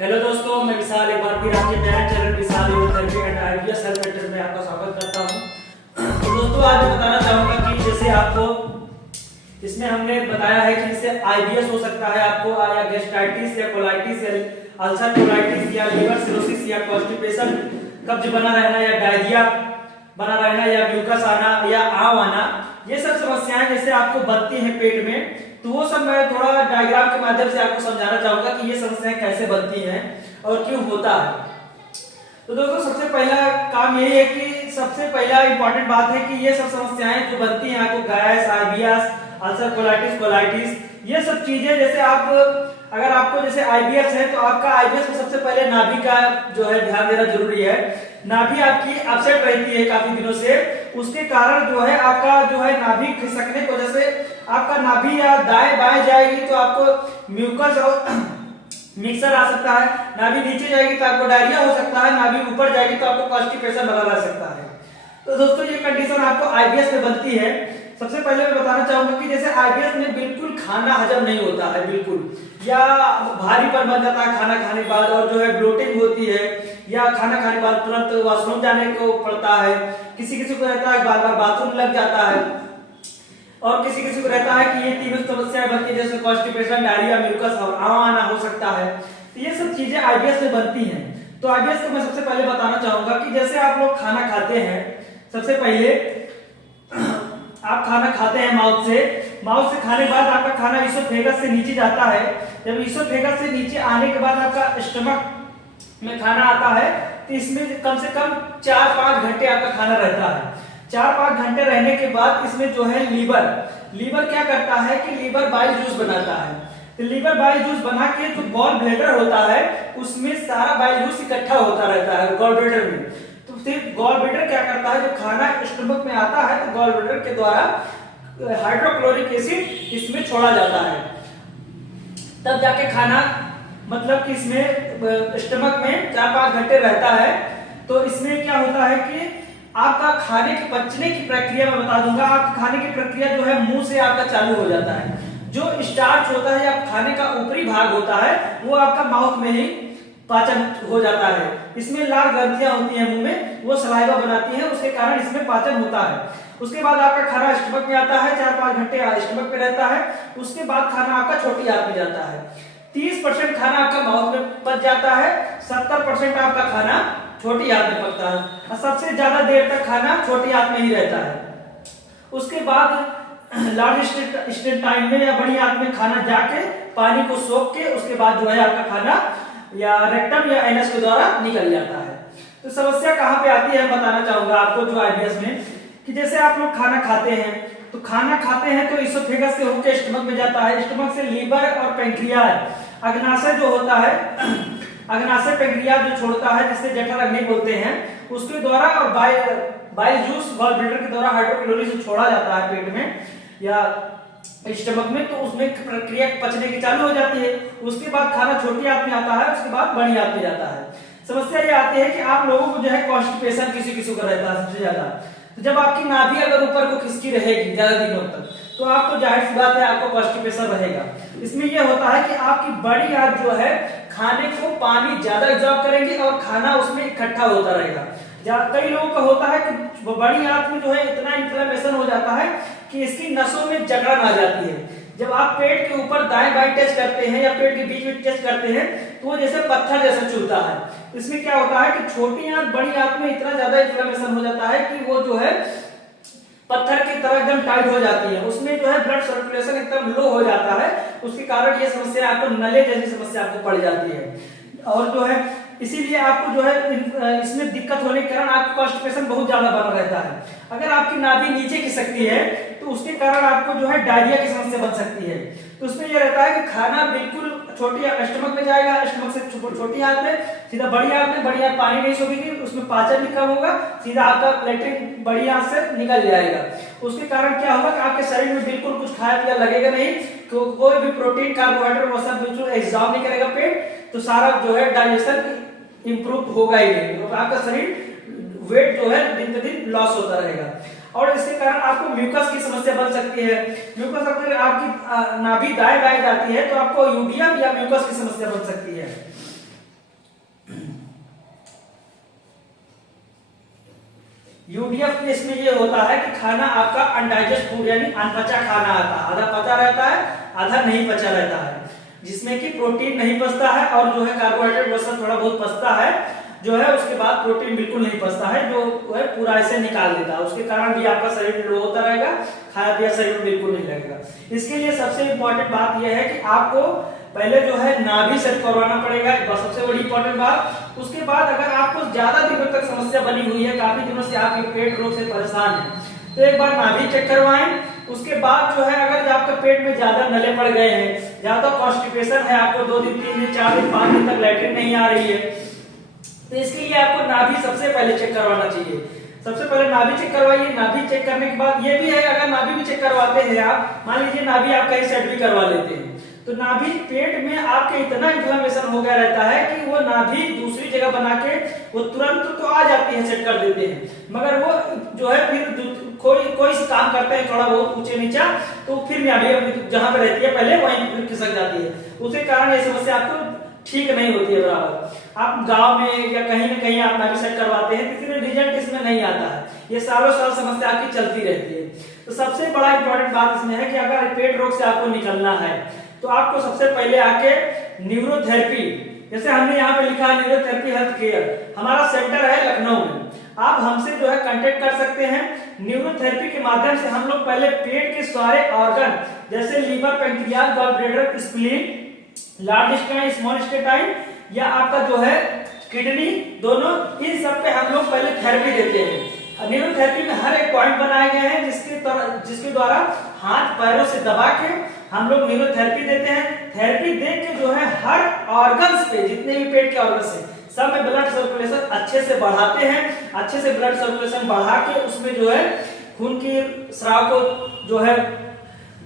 Hello दोस्तों, मैं विशाल एक बार फिर आपके प्यारे channel Vishal yoga therapy and IBS health centre में आपका स्वागत करता हूं। तो दोस्तों, आज मैं बताना चाहूंगा कि जैसे आपको इसमें हमने बताया है कि जैसे आईबीएस हो सकता है आपको या गैस्ट्राइटिस या कोलाइटिस या अल्सर कोलाइटिस या लिवर सिरोसिस या कॉन्स्टिपेशन, कब्ज बना रहना या डायरिया बना रहना या म्यूकस आना या आव आना, ये सब समस्याएं जैसे आपको बनती हैं पेट में, तो वो सब मैं थोड़ा डायग्राम के माध्यम से आपको समझाना चाहूंगा कि ये समस्याएं कैसे बनती हैं और क्यों होता है। तो दोस्तों, सबसे पहला काम यही है कि सबसे पहला इंपॉर्टेंट बात है कि ये सब समस्याएं जो बनती हैं आपको गैस, आईबीएस, अल्सर कोलाइटिस, ये सब चीजें जैसे आप अगर आपको जैसे आईबीएस है तो आपका आईबीएस में सबसे पहले नाभि का जो है ध्यान देना जरूरी है। नाभि आपकी अपसेट रहती है काफी दिनों से, उसके कारण जो है आपका जो है नाभि खिसकने की वजह से आपका नाभि या दाएं बाएं जाएगी तो आपको म्यूकस और मिक्सर आ सकता है, नाभि नीचे जाएगी तो आपको डायरिया हो सकता है, नाभि ऊपर जाएगी तो आपको कॉन्स्टिपेशन बना रह सकता है। तो दोस्तों, ये कंडीशन आपको आईबीएस में बनती है। सबसे पहले मैं बताना चाहूंगा कि जैसे आईबीएस में बिल्कुल खाना हजम नहीं होता है बिल्कुल, या भारीपन बन जाता है खाना खाने के बाद, और जो है ब्लोटिंग होती है, या खाना खाने के बाद तुरंत वॉशरूम जाने को पड़ता है, किसी किसी को रहता है बार बार बाथरूम लग जाता है, और किसी किसी को रहता है कि ये तीनों समस्याएं बनती है जैसे कॉन्स्टिपेशन, डायरिया, म्यूकस और आव आना हो सकता है। तो ये सब चीजें आईबीएस में बनती हैं। तो आईबीएस को मैं सबसे पहले बताना चाहूंगा कि जैसे आप लोग खाना खाते हैं, सबसे पहले आप खाना खाते हैं माउथ से खाने के बाद आपका खाना इसोफेगस से नीचे जाता है। जब इसोफेगस से नीचे आने के बाद आपका स्टमक में खाना आता है, तो इसमें कम से कम 4-5 घंटे आपका खाना रहता है। 4-5 घंटे रहने के बाद इसमें जो है लीवर क्या करता है कि लीवर बाइल जूस बनाता है। तो लीवर बाइल जूस बना के जो गॉल ब्लैडर होता है उसमें सारा बाइल जूस इकट्ठा होता रहता है गॉल ब्लैडर में। तो फिर गॉल ब्लैडर क्या करता है, जब खाना स्टमक में आता है तो गॉल ब्लैडर के द्वारा हाइड्रोक्लोरिक एसिड इसमें छोड़ा जाता है, तब जाके खाना मतलब कि इसमें स्टमक में 4-5 घंटे रहता है। तो इसमें क्या होता है कि आपका खाने की पचने की प्रक्रिया मैं बता दूंगा। आपकी खाने की प्रक्रिया जो है मुंह से आपका चालू हो जाता है। जो स्टार्च होता है या खाने का ऊपरी भाग होता है वो आपका माउथ में ही पाचन हो जाता है। इसमें लाल ग्रंथियां होती हैं मुंह में, वो सलाइवा बनाती हैं, उसके कारण इसमें पाचन होता है। उसके बाद आपका खाना स्टमक में आता है, 4-5 घंटे स्टमक में रहता है। उसके बाद खाना आपका छोटी आंत में जाता है। 30% खाना आपका माउथ में पच जाता है, 70% आपका खाना छोटी आंत में पकता है, और सबसे ज्यादा देर तक खाना छोटी आंत में ही रहता है। उसके बाद लार्ज इंटेस्टाइन में या बड़ी आंत में खाना जाके पानी को सोख के उसके बाद जो है आपका खाना या रेक्टम या एनस के द्वारा निकल जाता है। तो समस्या कहाँ पे आती है बताना चाहूंगा आपको जो आईबीएस में, कि जैसे आप लोग खाना खाते हैं तो इसोफेगस से होकर स्टमक में जाता है। स्टमक से लीवर और पेंक्रियाज, अग्नाशय जो होता है, अग्नाशय पेंक्रियाज जो छोड़ता है जिससे जठर अग्नि बोलते हैं, उसके द्वारा और बाइल जूस गॉल ब्लैडर के द्वारा हाइड्रोक्लोरिक से छोड़ा जाता है पेट में या स्टमक में। तो उसमें प्रक्रिया पचने की चालू हो जाती है। उसके बाद खाना छोटी आंत में आता है, उसके बाद बड़ी आंत में जाता है। समस्या ये आती है कि आप लोगों को जो है कॉन्स्टिपेशन किसी को रहता है सबसे ज्यादा। तो जब आपकी नाभि अगर ऊपर को खिसकी रहेगी ज्यादा दिनों तक, तो आपको जाहिर सी बात है आपको कॉन्स्टिपेशन रहेगा। इसमें यह होता है कि आपकी बड़ी आंत जो है खाने को पानी ज्यादा एब्जॉर्ब करेंगे और खाना उसमें इकट्ठा होता रहेगा। कई लोगों का होता है कि बड़ी आंत में जो है इतना इन्फ्लेमेशन हो जाता है कि इसकी नसों में जकड़न आ जाती है। जब आप पेट के ऊपर दाएं बाएं टच करते हैं या पेट के बीच में टच करते हैं तो वो जैसे पत्थर जैसा चुभता है। इसमें क्या होता है कि छोटी आंत बड़ी आंत में इतना ज्यादा इन्फ्लेमेशन हो जाता है कि वो जो है पत्थर की तरह एकदम टाइट हो जाती है, उसमें जो है ब्लड सर्कुलेशन एकदम लो हो जाता है। उसके कारण ये समस्या आपको नले जैसी समस्या आपको पड़ जाती है। और जो है इसीलिए आपको जो है इसमें दिक्कत होने के कारण आपको कॉन्स्टिपेशन बहुत ज्यादा बना रहता है। अगर आपकी नाभि नीचे खिसकती है तो उसके कारण आपको जो है डायरिया की समस्या बन सकती है। तो उसमें यह रहता है कि खाना बिल्कुल छोटी स्टमक में जाएगा, स्टमक से छोटी आंत में सीधा बड़ी आंत में, बड़ी आंत पानी नहीं सोखेगी, उसमें पाचन भी कम होगा, सीधा आपका लैट्रिन बड़ी आंत से निकल जाएगा। उसके कारण क्या होगा कि आपके शरीर में बिल्कुल कुछ खाया पिया लगेगा नहीं, तो कोई भी प्रोटीन कार्बोहाइड्रेट वो सब बिल्कुल एब्जॉर्ब नहीं करेगा पेट, तो सारा जो है डाइजेशन इंप्रूव होगा ही नहीं, तो आपका शरीर वेट जो है दिन पे दिन लॉस होता रहेगा। और इसके कारण आपको म्यूकस की समस्या बन सकती है। म्यूकस अगर आपकी नाभि दाएं बाएं जाती है तो आपको यूडियम या म्यूकस की समस्या बन सकती है। यूडीएफ केस में ये होता है कि खाना आपका अनडाइजेस्ट फूड यानी अनपचा खाना आता है, आधा पचा रहता है आधा नहीं पचा रहता है, जिसमें कि प्रोटीन नहीं पचता है और जो है कार्बोहाइड्रेट वसा थोड़ा बहुत पचता है, जो है उसके बाद प्रोटीन बिल्कुल नहीं पचता है, जो है पूरा ऐसे निकाल देता है, उसके कारण भी आपका शरीर लो होता रहेगा, खाया पिया शरीर में बिल्कुल नहीं लगेगा। इसके लिए सबसे इंपॉर्टेंट बात यह है कि आपको पहले जो है नाभि सेट करवाना पड़ेगा, सबसे बड़ी इंपॉर्टेंट बात। उसके बाद अगर आपको ज्यादा दिनों तक समस्या बनी हुई है, काफी दिनों से आप पेट रोग से परेशान है, तो एक बार नाभि चेक करवाएं। उसके बाद जो है अगर आपके पेट में ज्यादा नले पड़ गए हैं, ज्यादा कॉन्स्टिपेशन है, आपको 2 दिन 3 दिन 4 दिन 5 दिन तक लैट्रिन नहीं आ रही है, तो इसके लिए आपको नाभि सबसे पहले चेक करवाना चाहिए। सबसे पहले नाभि चेक करवाइए। नाभि चेक करने के बाद ये भी है, अगर नाभि भी चेक करवाते हैं आप, मान लीजिए नाभि आप कहीं सेट भी करवा लेते हैं, तो नाभि पेट में आपके इतना इन्फ्लेमेशन हो गया रहता है कि वो नाभि दूसरी जगह बना के वो तुरंत तो आ जाती है, सेट कर देते हैं, मगर वो जो है फिर कोई काम करते हैं थोड़ा बहुत ऊंचे नीचा, तो फिर नाभि जहां पे रहती है पहले वहीं फिर खिसक जाती है, उसके कारण ये समस्या आपको ठीक नहीं होती है बराबर। आप गांव में या कहीं ना कहीं आप नाभि सेट करवाते हैं, किसी रिजल्ट इसमें नहीं आता है, ये सालों साल समस्या आपकी चलती रहती है। तो सबसे बड़ा इंपॉर्टेंट बात इसमें है कि अगर पेट रोग से आपको निकलना है तो आपको सबसे पहले आके न्यूरोथेरेपी, जैसे हमने यहाँ पे लिखा है न्यूरोथेरेपी हेल्थ केयर, हमारा सेंटर है लखनऊ में, आप हमसे जो है कांटेक्ट कर सकते हैं। न्यूरोथेरेपी के माध्यम से हम लोग पहले पेट के सारे ऑर्गन जैसे liver, pancreas, gall bladder, spleen, large intestine, small intestine या आपका जो है किडनी, दोनों इन सब पे हम लोग पहले थेरेपी देते हैं। न्यूरोथेरेपी में हर एक पॉइंट बनाए गए हैं जिसके द्वारा हाथ पैरों से दबा के हम लोग न्यूरोथेरेपी देते हैं। थेरेपी दे के जो है हर ऑर्गन्स पे, जितने भी पेट के ऑर्गन्स हैं, सब में ब्लड सर्कुलेशन अच्छे से बढ़ाते हैं। अच्छे से ब्लड सर्कुलेशन बढ़ा के उसमें जो है खून की स्राव को जो है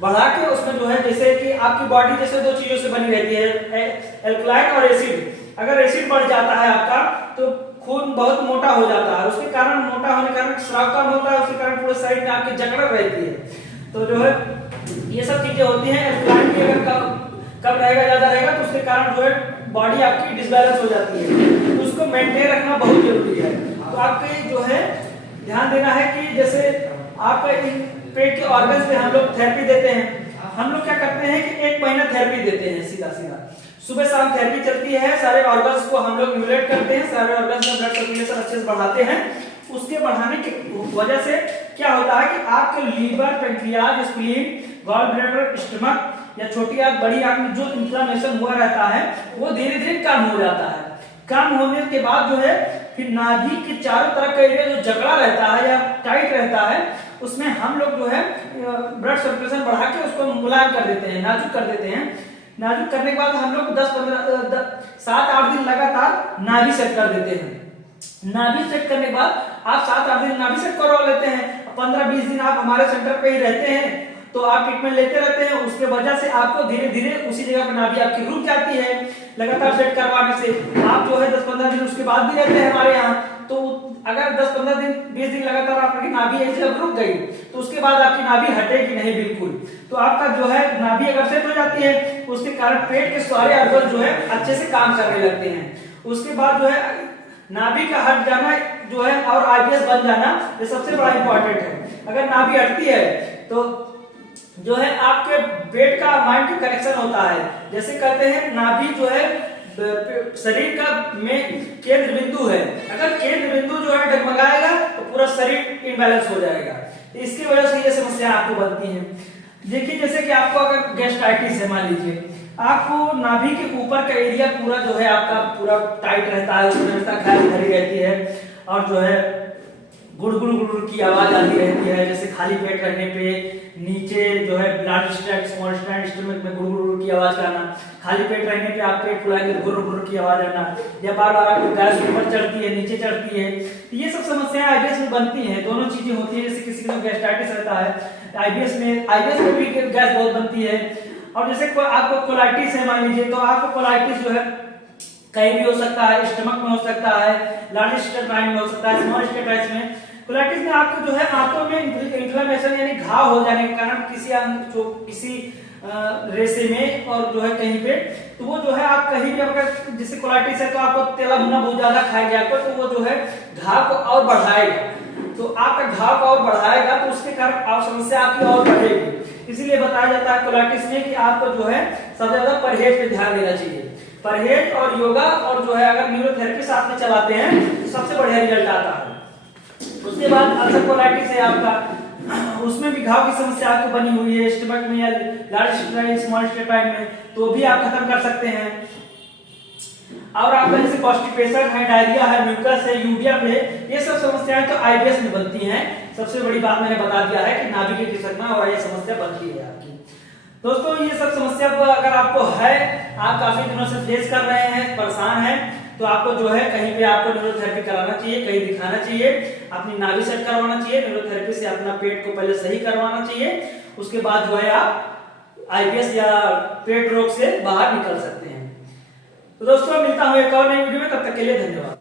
बढ़ा के उसमें जो है, जैसे कि आपकी बॉडी जैसे 2 चीजों से बनी रहती है, एल्कलाइन और एसिड। अगर एसिड बढ़ जाता है आपका तो खून बहुत मोटा हो जाता है, उसके कारण मोटा होने के कारण स्राव कम होता है, उसके कारण पूरे शरीर में आपकी जकड़ रहती है। तो जो है ये सब चीजें होती हैं। एल्कलाइन की अगर कम रहेगा, ज्यादा रहेगा, तो उसके कारण जो है बॉडी आपकी डिसबैलेंस हो जाती है, तो उसको मेंटेन रखना बहुत जरूरी है। तो आपके जो है ध्यान देना है कि जैसे आपका इन पेट के ऑर्गन्स पे हम लोग थेरेपी देते हैं। हम लोग क्या करते हैं कि 1 महीना थेरेपी देते हैं, सीधा सुबह शाम थेरेपी चलती है। सारे ऑर्गन्स को हम लोग न्यूलेट करते हैं, सारे ऑर्गन्स में ब्लड सर्कुलेशन अच्छे से बढ़ाते हैं। उसके बढ़ाने की वजह से क्या होता है कि आपके liver, pancreas, spleen, gall bladder, stomach या छोटी आंत, बड़ी आंत में जो इन्फ्लेमेशन हुआ रहता है वो धीरे धीरे कम हो जाता है। कम होने के बाद जो है फिर नाभि के चारों तरफ का एरिया जो जकड़ा रहता है या टाइट रहता है, उसमें हम लोग जो है ब्लड सर्कुलेशन बढ़ा के उसको मुलायम कर देते हैं, नाजुक कर देते हैं। नाजुक करने के बाद हम लोग 7-8 दिन लगातार नाभि सेट कर देते हैं। नाभि सेट करने के बाद आप 7-8 दिन नाभि सेट करवा लेते हैं, 15-20 दिन आप हमारे सेंटर पे ही रहते हैं, तो आप ट्रीटमेंट लेते रहते हैं। उसके वजह से आपको धीरे धीरे उसी जगह पर नाभि आपकी रुक जाती है। लगातार सेट करवाने से आप जो है 10-15 दिन उसके बाद भी रहते हैं हमारे यहाँ, तो अगर 10-15 दिन 20 दिन लगातार आपकी नाभि एक जगह रुक गई तो उसके बाद आपकी नाभि हटेगी नहीं बिल्कुल। तो आपका जो है नाभि अगर सेट हो जाती है, उसके कारण पेट के सारे ऑर्गन जो है अच्छे से काम करने लगते हैं। उसके बाद जो है नाभि का हट जाना जो है और आईबीएस बन जाना, ये सबसे बड़ा इंपॉर्टेंट है। अगर नाभि हटती है तो जो है आपके पेट का माइंड का कनेक्शन होता है। जैसे कहते हैं नाभि जो है शरीर का में केंद्र बिंदु है, अगर केंद्र बिंदु जो है डगमगाएगा तो पूरा शरीर इनबैलेंस हो जाएगा। इसकी वजह से ये समस्या आपको बनती है। देखिए जैसे कि आपको अगर गैस्ट्राइटिस है, मान लीजिए आपको नाभि के ऊपर का एरिया पूरा जो है आपका पूरा टाइट रहता है, उसमें हमेशा गैस भरी रहती है और जो है गुड़गुड़ गुड़गुड़ की आवाज आती रहती है। जैसे खाली पेट रहने पे नीचे जो है large intestine, small intestine, stomach में गुड़गुड़ की आवाज आना, खाली पेट रहने पे आप पेट फुलाएंगे तो गुड़गुड़ की आवाज आना, या बार बार आपको गैस ऊपर चढ़ती है नीचे चढ़ती है। ये सब समस्याएं आईबीएस में बनती हैं, दोनों चीजें होती है। जैसे किसी को गैस्ट्राइटिस रहता है आईबीएस में भी गैस बहुत बनती है। और जैसे आपको कोलाइटिस है मान लीजिए, तो आपको कोलाइटिस जो है कहीं भी हो सकता है, स्टमक में हो सकता है, लार्ज इंटेस्टाइन में हो सकता है, स्मॉल इंटेस्टाइन में। कोलाइटिस में आपको जो है आंतों में इन्फ्लेमेशन यानी घाव हो जाने के कारण किसी रेशे में और जो है कहीं पे, तो वो जो है आप कहीं भी अगर जैसे कोलाइटिस है तो आपको तेला भुना बहुत ज्यादा खाएगा आपको, तो वो जो है घाव को और बढ़ाएगा। तो आपका घाव को और बढ़ाएगा, तो उसके कारण आप समस्या आपकी और बढ़ेगी। इसीलिए बताया जाता है कोलाइटिस में कि आपको जो है सबसे ज्यादा परहेज पे ध्यान देना चाहिए। परहेज और योगा और जो है अगर न्यूरोथेरेपी साथ में चलाते हैं तो सबसे बढ़िया रिजल्ट आता है। उसके बाद अल्सर कोलाइटिस है आपका, उसमें भी घाव की समस्या आपको बनी हुई है स्टमक में या लार्ज इंटेस्टाइन स्मॉल इंटेस्टाइन में, तो भी आप खत्म कर सकते हैं। और आपका जैसे कॉन्स्टिपेशन है, डायरिया है, म्यूकस है, यूरिया है, ये सब समस्याएं तो आईबीएस में बनती हैं। सबसे बड़ी बात मैंने बता दिया है कि नाभि के खिसकना और ये समस्या बनती है आपकी। दोस्तों ये सब समस्या अगर आपको है, आप काफी दिनों से फेस कर रहे हैं, परेशान हैं, तो आपको जो है कहीं पे आपको न्यूरोथेरेपी कराना चाहिए, कहीं दिखाना चाहिए, अपनी नाभि सेट करवाना चाहिए, न्यूरोथेरेपी से अपना पेट को पहले सही करवाना चाहिए, उसके बाद जो है आप आईबीएस या पेट रोग से बाहर निकल सकते हैं। तो दोस्तों मिलता हूं एक और नई वीडियो में, तब तक के लिए धन्यवाद।